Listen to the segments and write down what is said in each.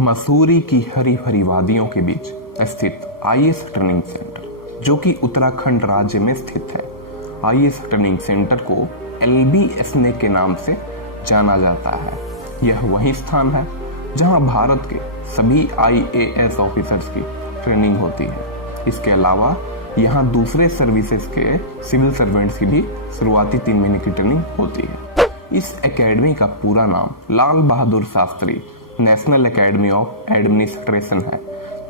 मसूरी की हरी भरी वादियों के बीच स्थित आईएएस ट्रेनिंग सेंटर, जो कि उत्तराखंड राज्य में स्थित है। आईएएस ट्रेनिंग सेंटर को LBSNA के नाम से जाना जाता है। यह वही स्थान है जहां भारत के सभी IAS ऑफिसर्स की ट्रेनिंग होती है। इसके अलावा यहां दूसरे सर्विसेज के सिविल सर्वेंट्स की भी शुरुआती 3 महीने की ट्रेनिंग होती है। इस एकेडमी का पूरा नाम Lal Bahadur Shastri National Academy of Administration है,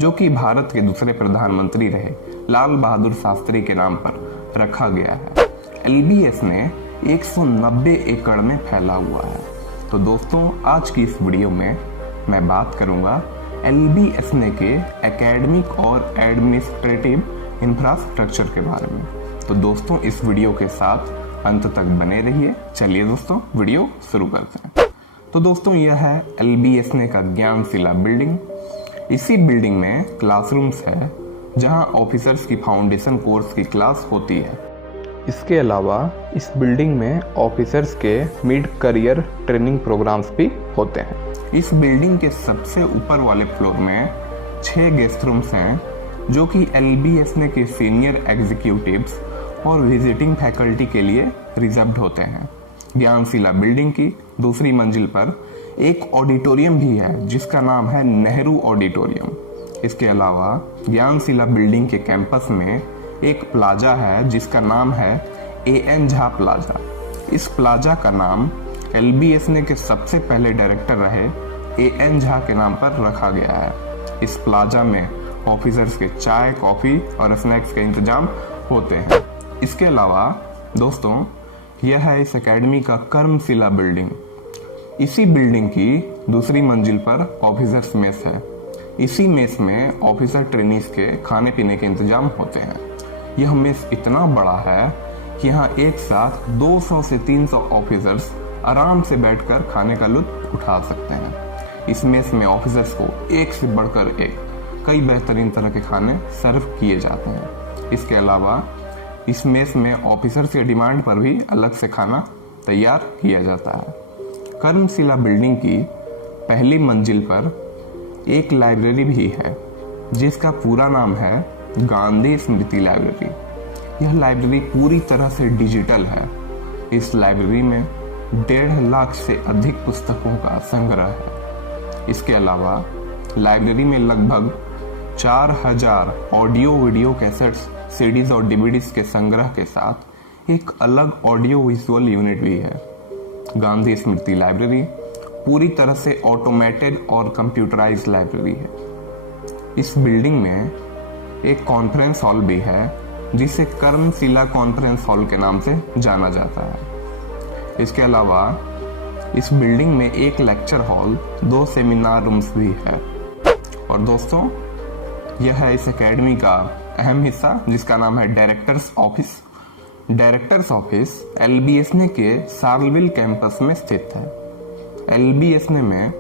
जो कि भारत के दूसरे प्रधानमंत्री रहे लाल बहादुर शास्त्री के नाम पर रखा गया है। LBSNA 190 एकड़ में फैला हुआ है। तो दोस्तों, आज की इस वीडियो में मैं बात करूंगा LBSNA के एकेडमिक और एडमिनिस्ट्रेटिव इंफ्रास्ट्रक्चर के बारे में। तो दोस्तों, इस वीडियो के साथ अंत तक बने रहिए। चलिए दोस्तों, वीडियो शुरू करते हैं। तो दोस्तों, यह है LBSNA का ज्ञानशिला बिल्डिंग। इसी बिल्डिंग में क्लासरूम्स है जहां ऑफिसर्स की फाउंडेशन कोर्स की क्लास होती है। इसके अलावा इस बिल्डिंग में ऑफिसर्स के मिड करियर ट्रेनिंग प्रोग्राम्स भी होते हैं। इस बिल्डिंग के सबसे ऊपर वाले फ्लोर में 6 गेस्ट रूम्स हैं, जो कि LBSNA के सीनियर एग्जीक्यूटिव्स और विजिटिंग फैकल्टी के लिए रिजर्व्ड होते हैं। ज्ञानशिला बिल्डिंग की दूसरी मंजिल पर एक ऑडिटोरियम भी है, जिसका नाम है नेहरू ऑडिटोरियम। इसके अलावा ज्ञानशिला बिल्डिंग के कैंपस में एक प्लाजा है, जिसका नाम है AN झा प्लाजा। इस प्लाजा का नाम LBSNA के सबसे पहले डायरेक्टर रहे AN झा के नाम पर रखा गया है। इस प्लाजा में ऑफिसर्स के चाय, कॉफी और स्नैक्स का इंतजाम होते हैं। इसके अलावा दोस्तों, यह है इस एकेडमी का कर्मशिला बिल्डिंग। इसी बिल्डिंग की दूसरी मंजिल पर ऑफिसर्स मेस है। इसी मेस में ऑफिसर ट्रेनीज के खाने पीने के इंतजाम होते हैं। यह मेस इतना बड़ा है कि यहाँ एक साथ 200 से 300 ऑफिसर्स आराम से बैठकर खाने का लुत्फ उठा सकते हैं। इस मेस में ऑफिसर्स को एक से बढ़कर एक कई बेहतरीन तरह के खाने सर्व किए जाते हैं। इसके अलावा इस मेस में ऑफिसर्स के डिमांड पर भी अलग से खाना तैयार किया जाता है। कर्मशिला बिल्डिंग की पहली मंजिल पर एक लाइब्रेरी भी है, जिसका पूरा नाम है गांधी स्मृति लाइब्रेरी। यह लाइब्रेरी पूरी तरह से डिजिटल है। इस लाइब्रेरी में 1.5 लाख से अधिक पुस्तकों का संग्रह है। इसके अलावा लाइब्रेरी में लगभग 4000 ऑडियो वीडियो कैसेट्स, CDs और DVDs के संग्रह के साथ एक अलग ऑडियो विजुअल यूनिट भी है। गांधी स्मृति लाइब्रेरी पूरी तरह से ऑटोमेटेड और कंप्यूटराइज्ड लाइब्रेरी है। इस बिल्डिंग में एक कॉन्फ्रेंस हॉल भी है, जिसे कर्मशिला कॉन्फ्रेंस हॉल के नाम से जाना जाता है। इसके अलावा इस बिल्डिंग में एक लेक्चर हॉल, 2 सेमिनार रूम्स भी है। और दोस्तों, यह है इस एकेडमी का अहम हिस्सा, जिसका नाम है directors office. Directors office LBSNA के सार्लविल कैंपस में स्थित है। LBSNA में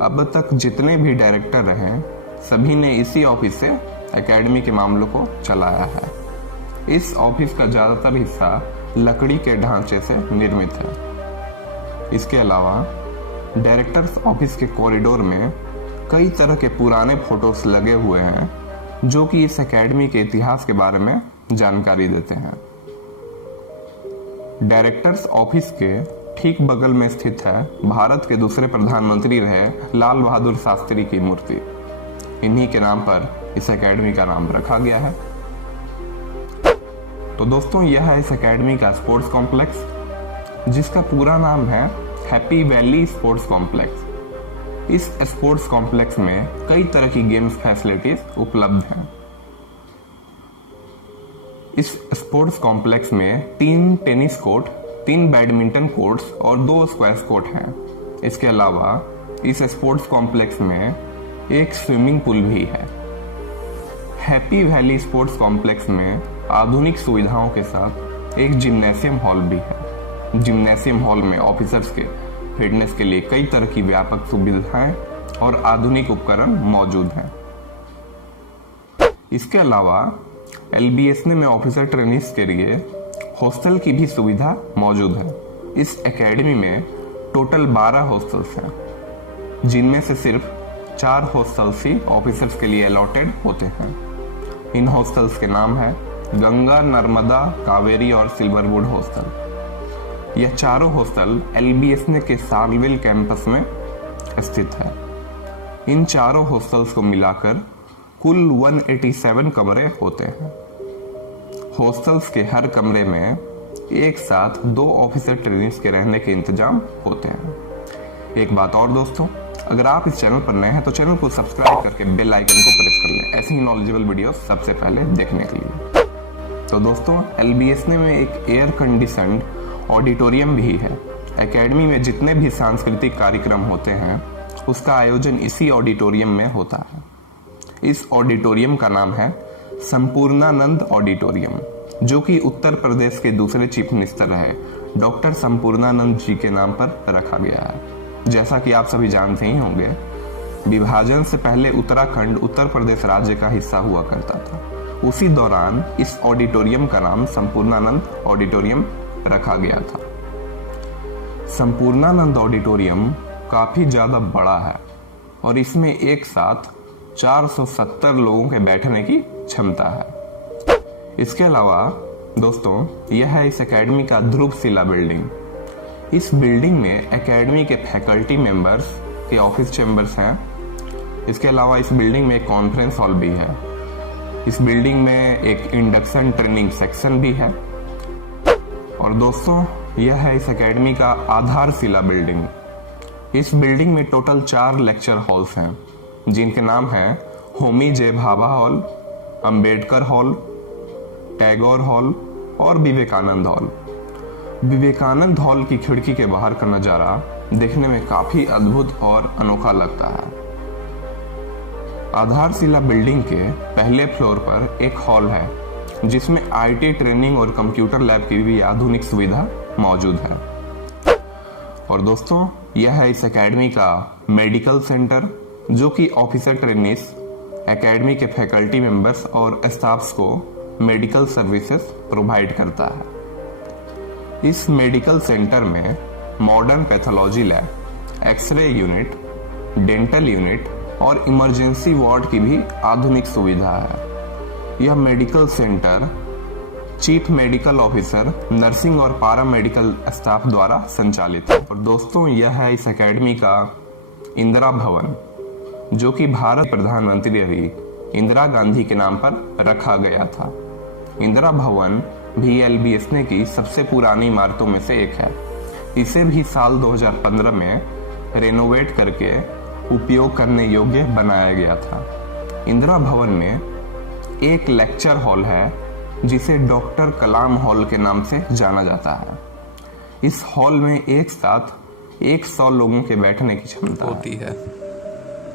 अब तक जितने भी डायरेक्टर रहे, सभी ने इसी ऑफिस से एकेडमी के मामलों को चलाया है। इस ऑफिस का ज्यादातर हिस्सा लकड़ी के ढांचे से निर्मित है। इसके अलावा डायरेक्टर्स ऑफिस के कॉरिडोर में कई तरह के पुराने फोटोज लगे हुए हैं, जो कि इस एकेडमी के इतिहास के बारे में जानकारी देते हैं। डायरेक्टर्स ऑफिस के ठीक बगल में स्थित है भारत के दूसरे प्रधानमंत्री रहे लाल बहादुर शास्त्री की मूर्ति। इन्हीं के नाम पर इस एकेडमी का नाम रखा गया है। तो दोस्तों, यह है इस एकेडमी का स्पोर्ट्स कॉम्प्लेक्स, जिसका पूरा नाम है हैप्पी वैली स्पोर्ट्स कॉम्प्लेक्स। इस स्पोर्ट्स कॉम्प्लेक्स में कई तरह की गेम्स फैसिलिटीज उपलब्ध हैं। इस स्पोर्ट्स कॉम्प्लेक्स में 3 टेनिस कोर्ट, 3 बैडमिंटन कोर्ट्स और 2 स्क्वैश कोर्ट हैं। इसके अलावा इस स्पोर्ट्स कॉम्प्लेक्स में एक स्विमिंग पूल भी है। हैप्पी वैली स्पोर्ट्स कॉम्प्लेक्स में आधुनिक सुविधाओं के साथ एक जिम्नेशियम हॉल भी है। जिम्नेशियम हॉल में ऑफिसर्स के फिटनेस के लिए कई तरह की व्यापक सुविधाएं और आधुनिक उपकरण मौजूद हैं। इसके अलावा LBSNA में ऑफिसर ट्रेनीज के लिए हॉस्टल की भी सुविधा मौजूद है। इस एकेडमी में टोटल 12 हॉस्टल्स हैं, जिनमें से सिर्फ 4 हॉस्टल्स ही ऑफिसर्स के लिए अलॉटेड होते हैं। इन हॉस्टल्स के नाम है गंगा, नर्मदा, कावेरी और सिल्वरवुड हॉस्टल। यह चारों हॉस्टल LBSNA के सालविल कैंपस में स्थित है। इन चारों हॉस्टल्स को मिलाकर कुल 187 कमरे होते हैं। हॉस्टल्स के हर कमरे में एक साथ 2 ऑफिसर ट्रेनिंग्स के रहने के इंतजाम होते हैं। एक बात और दोस्तों, अगर आप इस चैनल पर नए हैं तो चैनल को सब्सक्राइब करके बेल आइकन को प्रेस कर लें ऐसी ही नॉलेजेबल वीडियो सबसे पहले देखने के लिए। तो दोस्तों, LBSNA में एक एयर कंडीशनड ऑडिटोरियम भी है। एकेडमी में जितने भी सांस्कृतिक कार्यक्रम होते हैं उसका आयोजन इसी ऑडिटोरियम में होता है। इस ऑडिटोरियम का नाम है संपूर्णानंद ऑडिटोरियम, जो कि उत्तर प्रदेश के दूसरे चीफ मिनिस्टर रहे डॉक्टर संपूर्णानंद जी के नाम पर रखा गया है। जैसा कि आप सभी जानते ही होंगे, विभाजन से पहले उत्तराखंड उत्तर प्रदेश राज्य का हिस्सा हुआ करता था। उसी दौरान इस ऑडिटोरियम का नाम संपूर्णानंद ऑडिटोरियम रखा गया था। संपूर्णानंद ऑडिटोरियम काफी ज्यादा बड़ा है और इसमें एक साथ 470 लोगों के बैठने की क्षमता है। इसके अलावा दोस्तों, यह है इस एकेडमी का ध्रुवशिला बिल्डिंग। इस बिल्डिंग में एकेडमी के फैकल्टी मेंबर्स के ऑफिस चेंबर्स हैं। इसके अलावा इस बिल्डिंग में एक कॉन्फ्रेंस हॉल भी है। इस बिल्डिंग में एक इंडक्शन ट्रेनिंग सेक्शन भी है। और दोस्तों, यह है इस एकेडमी का आधारशिला बिल्डिंग। इस बिल्डिंग में टोटल 4 लेक्चर हॉल्स हैं, जिनके नाम हैं Homi J Bhabha hall, Ambedkar hall, Tagore hall और विवेकानंद हॉल। विवेकानंद हॉल की खिड़की के बाहर का नजारा देखने में काफी अद्भुत और अनोखा लगता है। आधारशिला बिल्डिंग के पहले फ्लोर पर एक हॉल है जिसमें IT ट्रेनिंग और कंप्यूटर लैब की भी आधुनिक सुविधा मौजूद है। और दोस्तों, यह है इस एकेडमी का मेडिकल सेंटर, जो कि ऑफिसर ट्रेनीज, एकेडमी के फैकल्टी मेंबर्स और स्टाफ्स को मेडिकल सर्विसेज प्रोवाइड करता है। इस मेडिकल सेंटर में modern pathology lab, X ray unit, dental unit और इमरजेंसी वार्ड की भी आधुनिक सुविधा है। यह medical centre chief medical officer, nursing और पारा मेडिकल स्टाफ द्वारा संचालित है। और दोस्तों, यह है इस एकेडमी का इंदिरा भवन, जो कि भारत प्रधानमंत्री रही इंदिरा गांधी के नाम पर रखा गया था। इंदिरा भवन भी LBSNA की सबसे पुरानी इमारतों में से एक है। इसे भी साल 2015 में रेनोवेट करके उपयोग करने योग्य बनाया गया था। इंदिरा भवन में एक लेक्चर हॉल है जिसे डॉक्टर कलाम हॉल के नाम से जाना जाता है। इस हॉल में एक साथ 100 लोगों के बैठने की क्षमता होती है।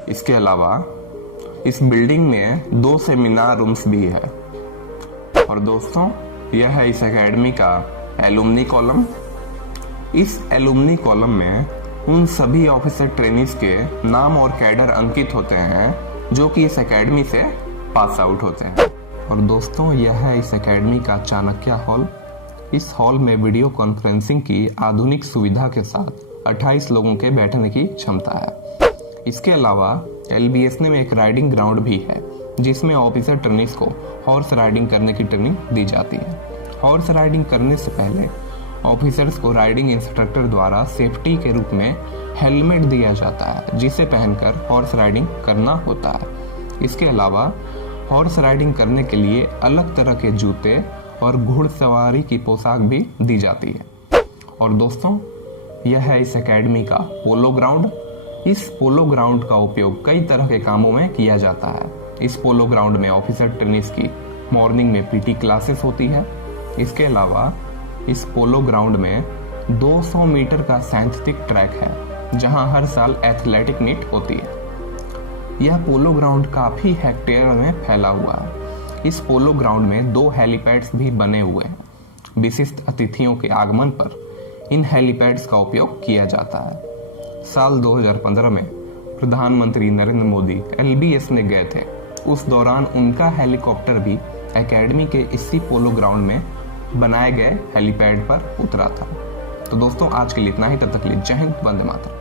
इसके अलावा इस बिल्डिंग में 2 सेमिनार रूम्स भी है। और दोस्तों, यह है इस एकेडमी का एलुमनी कॉलम। इस एलुमनी कॉलम में उन सभी ऑफिसर ट्रेनीज के नाम और कैडर अंकित होते हैं जो कि इस एकेडमी से पास आउट होते हैं। और दोस्तों, यह है इस एकेडमी का चाणक्य हॉल। इस हॉल में वीडियो कॉन्फ्रेंसिंग की आधुनिक सुविधा के साथ 28 लोगों के बैठने की क्षमता है। इसके अलावा LBSNA में एक राइडिंग ग्राउंड भी है जिसमें ऑफिसर ट्रेनीज को हॉर्स राइडिंग करने की ट्रेनिंग दी जाती है। हॉर्स राइडिंग करने से पहले ऑफिसर्स को राइडिंग इंस्ट्रक्टर द्वारा सेफ्टी के रूप में हेलमेट दिया जाता है, जिसे पहनकर हॉर्स राइडिंग करना होता है। इसके अलावा हॉर्स राइडिंग करने के लिए अलग तरह के जूते और घुड़सवारी की पोशाक भी दी जाती है। और दोस्तों, यह है इस एकेडमी का पोलो ग्राउंड। इस पोलो ग्राउंड का उपयोग कई तरह के कामों में किया जाता है। इस पोलो ग्राउंड में ऑफिसर ट्रेनीज की मॉर्निंग में PT क्लासेस होती है। इसके अलावा इस पोलो ग्राउंड में 200 मीटर का सिंथेटिक ट्रैक है जहां हर साल एथलेटिक मीट होती है। यह पोलो ग्राउंड काफी हेक्टेयर में फैला हुआ है। इस पोलो ग्राउंड में 2 हेलीपैड्स भी बने हुए हैं। विशिष्ट अतिथियों के आगमन पर इन हेलीपैड्स का उपयोग किया जाता है। साल 2015 में प्रधानमंत्री नरेंद्र मोदी LBSNA गए थे। उस दौरान उनका हेलीकॉप्टर भी एकेडमी के इसी पोलो ग्राउंड में बनाए गए हेलीपैड पर उतरा था। तो दोस्तों, आज के लिए इतना ही। तब तक के लिए जय हिंद, वंदे मातरम।